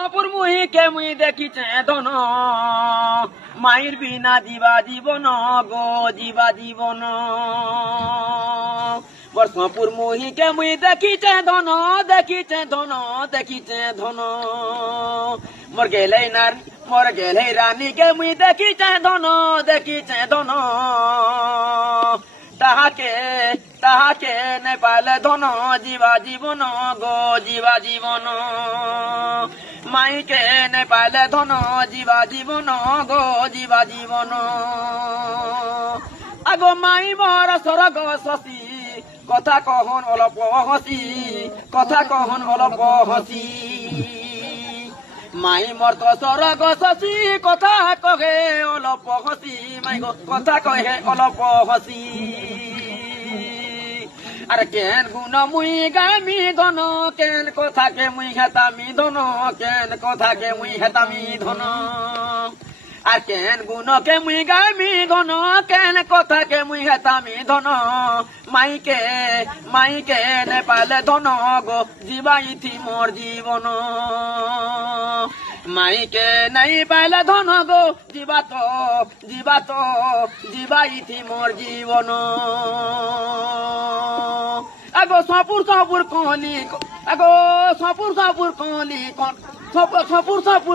অপুর মুহিকে মুই দেখিছে ধন মায়ের বিনা দিবা জীবন গো জীবা জীবন বর্ষপুর মুহিকে মুই দেখিছে ধন দেখিছে ধন মোর গেলে রানীকে মুই দেখিছে ধন তাহাকে নে পালে ধন জীবা জীবন গো জীবা জীবন মাইকে নে পালে ধন জীবা জীবন গো জীবা জীবন আগো মাই মর স্বর্গ শশী কথা কহন অলপ হসি মাই মর তো স্বর্গ শশী কথা কহে অলপ হসি মাই গো কথা কহে অলপ হসি আর কেন গুণ মুই গামি ধন কেন কথাকে মুই হেতামি ধন কেন কথাকে মুই হেতামি ধন আর কেন গুণকে মুই গামি ধন কেন কথাকে মুই হেতামি ধন মাইকে নে পালে ধন গো জীবাইথি মোর জীবন মাইকে নাই পালে ধন গো জীবাইথি মোর জীবন আগো সপুর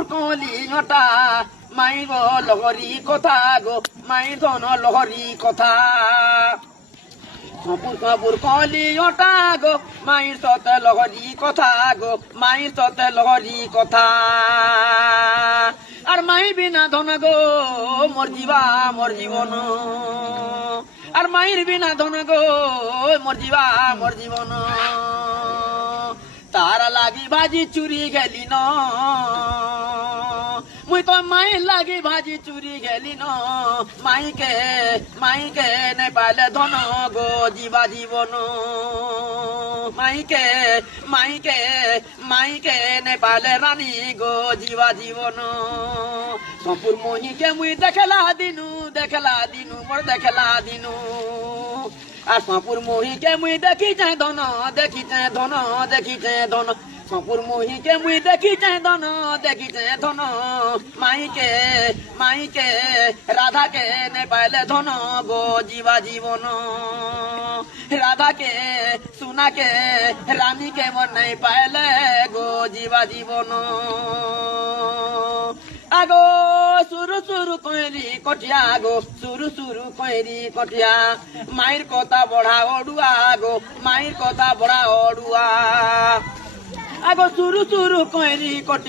কলি হটা মাই গো লহরি কথা গো মাই ধন লহরি কথা সপুর কলি হটা গো মাইর সতে লহরি কথা গো মাইর সতে লহরি কথা আর মাই বিনা ধন গো মোর জীবন আর মাইর বিনা ধন গো মোর জীবন তারা লাগি ভাজি চুরি গেলি ন মুই তো মাইর লাগি ভাজি চুরি গেলি ন মাইকে নে পালে ধন গো জীবা জীবন মাইকে নে পালে রানী গো জীবা জীবন সপুর মোহিকে মুই দেখলা দিনু মোর দেখলা দিনু আর সপুর মোহিকে মুই দেখিছে ধন সপুর মোহিকে মুই দেখিছে ধন মাইকে রাধাকে নে পাইলে ধন গো জীবা জীবন রাধাকে সোনাকে রানীকে মন নাই পাইলে গো জীবা জীবন আগো সুরু কইরি কটিয়া গো সুরু কইরি কটিয়া মায়ের কথা বড়া অড়ুয়া গো মায়ের কথা বড়া অড়ুয়া আগো সুরু কইরি কটিয়া